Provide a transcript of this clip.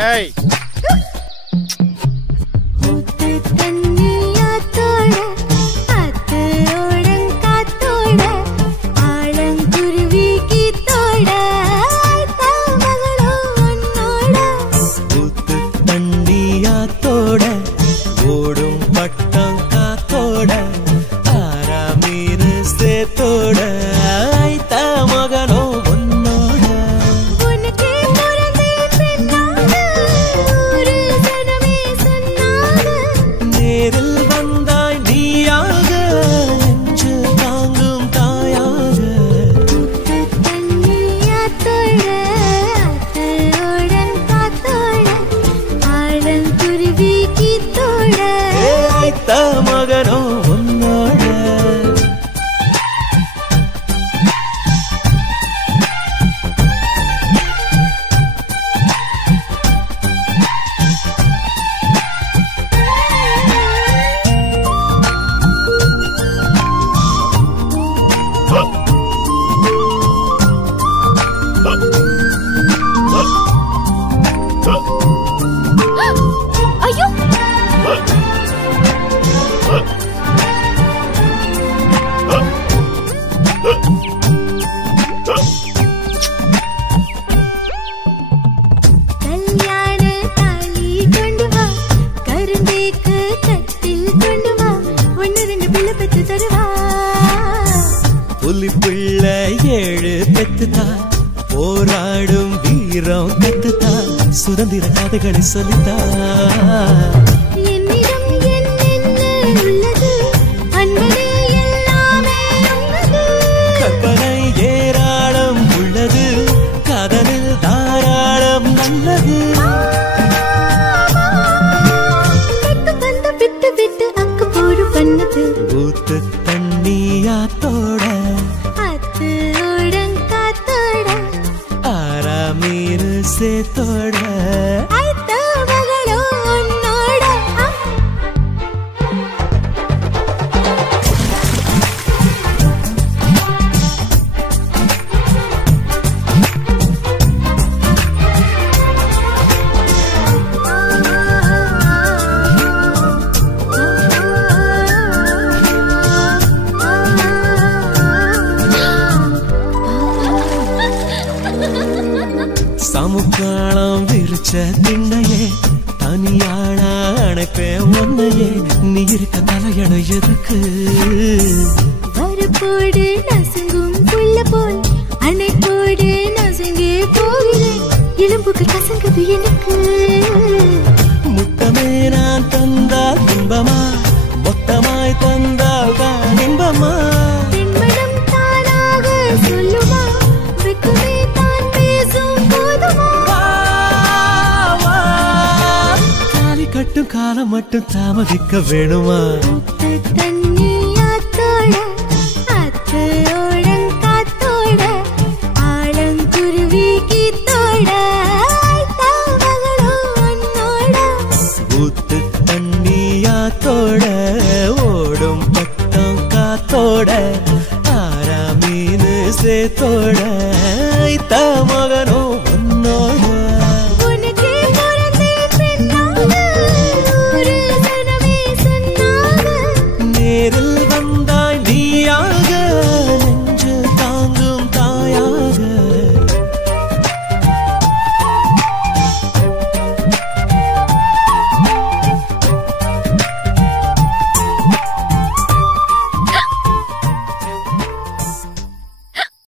ஏய் போராடும் வீரம் கத்துதா சுதந்திர கதைகளை சொல்லித்தா என்னிடம் என்ன உள்ளது அன்பே எல்லாமே உள்ளது கற்பனை ஏராளம் உள்ளது காதலில் தாராளம் நல்லது விட்டு விட்டு அக்கு போடு பண்ணது ஊத்து தண்ணியாத்தோட से तोड़ा சமுக்காளம் விரிச்ச திண்ணையே தனியாள அணைப்பே ஒன்னையே நீ இருக்க தலையண எதுக்கு வரப்போடு நசுங்கும் புள்ள போல் அணைப்போடு நசுங்கே போகிறேன் எலும்புக்கு கசங்குது எனக்கு முத்தமே நான் தந்தால் துன்பமா மொத்தமாய் தந்தால் தான் இன்பமா பெண்மனம் தானாக சொல்லுமா வெக்குமே தான் பேசும் கட்டும் காலம் மட்டும் தாமதிக்க வேணுமா தண்ணியாத்தோட அத்தோடன் காத்தோட ஆழங்குருவி கீத்தோட ஊத்து தண்ணியாத்தோட ஓடும் பட்டம் காத்தோட ஆரா மீன் சேத்தோட